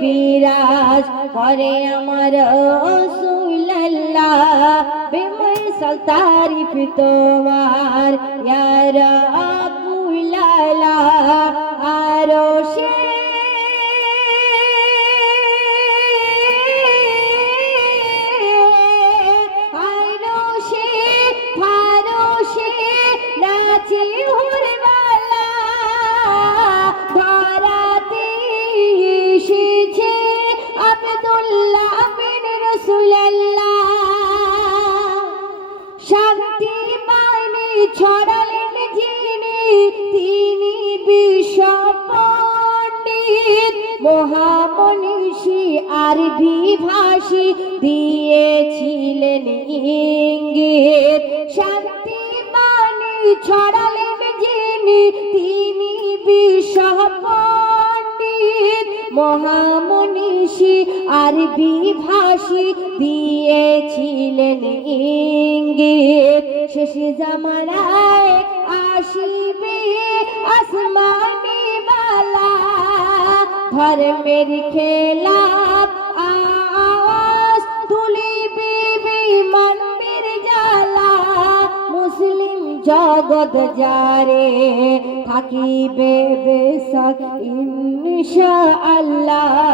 বিরাজ করে আমার রসুল্লাহ বেমিসাল তারিফ তোমার ইয়ার আরও সে আরশে ফারশে নাচে হুরবালা শান্তি যিনি, তিনি মহামনীষী আরবি ভাষী দিয়েছিলেন ইঙ্গিত। শান্তি বাণী ছড়ালেন যিনি, তিনি বিশ্ব পণ্ডিত মহামনীষী আরবি ভাষী দিয়েছিলেন ইঙ্গিত। শেষ জামানায় আসিবে আসমানি বালা। ধর্মের মুসলিম জগৎ যারে থাকিবে বেশক ইনশা আল্লাহ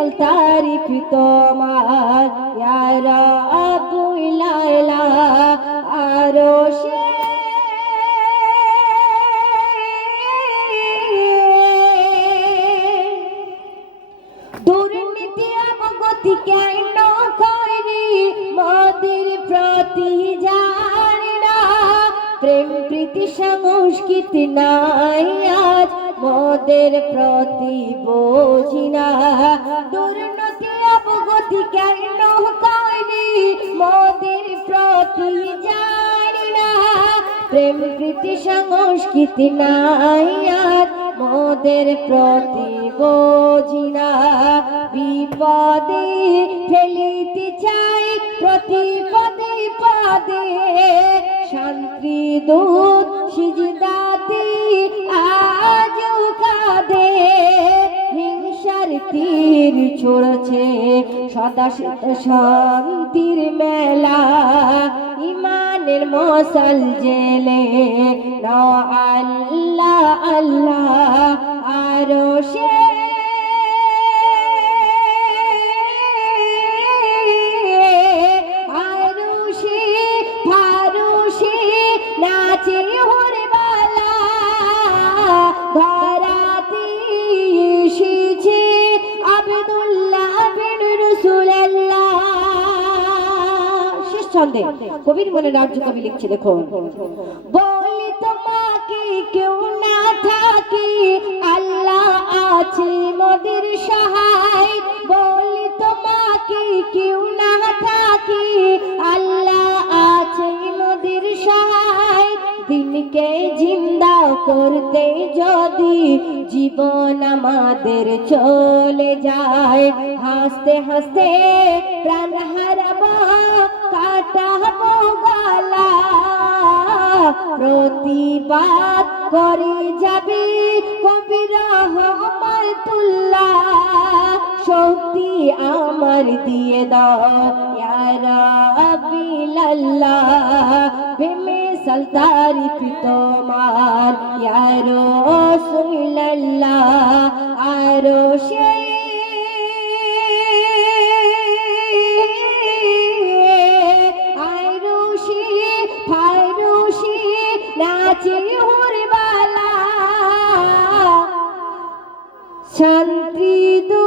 বেমিসাল তারিখ তোমার ইয়ারা আবুলাইলা আরও দুর্নীতি অবগতি কেন প্রীতি সংস্কৃতি নাই আজ, মোদের প্রতি বোঝি না। দুর্নীতি অবগতি কেন করি মোদের প্রতি জানি না। প্রেম, প্রীতি সংস্কৃতি নাই আজ, মোদের প্রতি বোঝি না। বিপদে ফেলিতে চাই প্রতি পদে। ছড়ছে সদা শান্তির মেলা। ইমানের মশাল জেলে নাও আল্লাহ আল্লাহ। আরও সে ছন্দে কবির মনে রাজ্য কবি লিখছে দেখো বলি তোমাকে কেউ না থাকি, আল্লাহ আছে মোদের সহায় জীবন আমাদের চলে যায়। হাসতে হাসতে প্রাণ হারাবো, কাটাবো গলা। প্রতিবাদ করে যাবে কবির রহমাতুল্লাহ শক্তি আমার দিয়ে দাও, ইয়ারা বিলাল্লাহ। বেমিসাল তারিফ তোমার, ইয়ারো রসুল্লাহ আরও সে আইরুষি ফাইরুষি নাচি হুরবালা শান্তি দু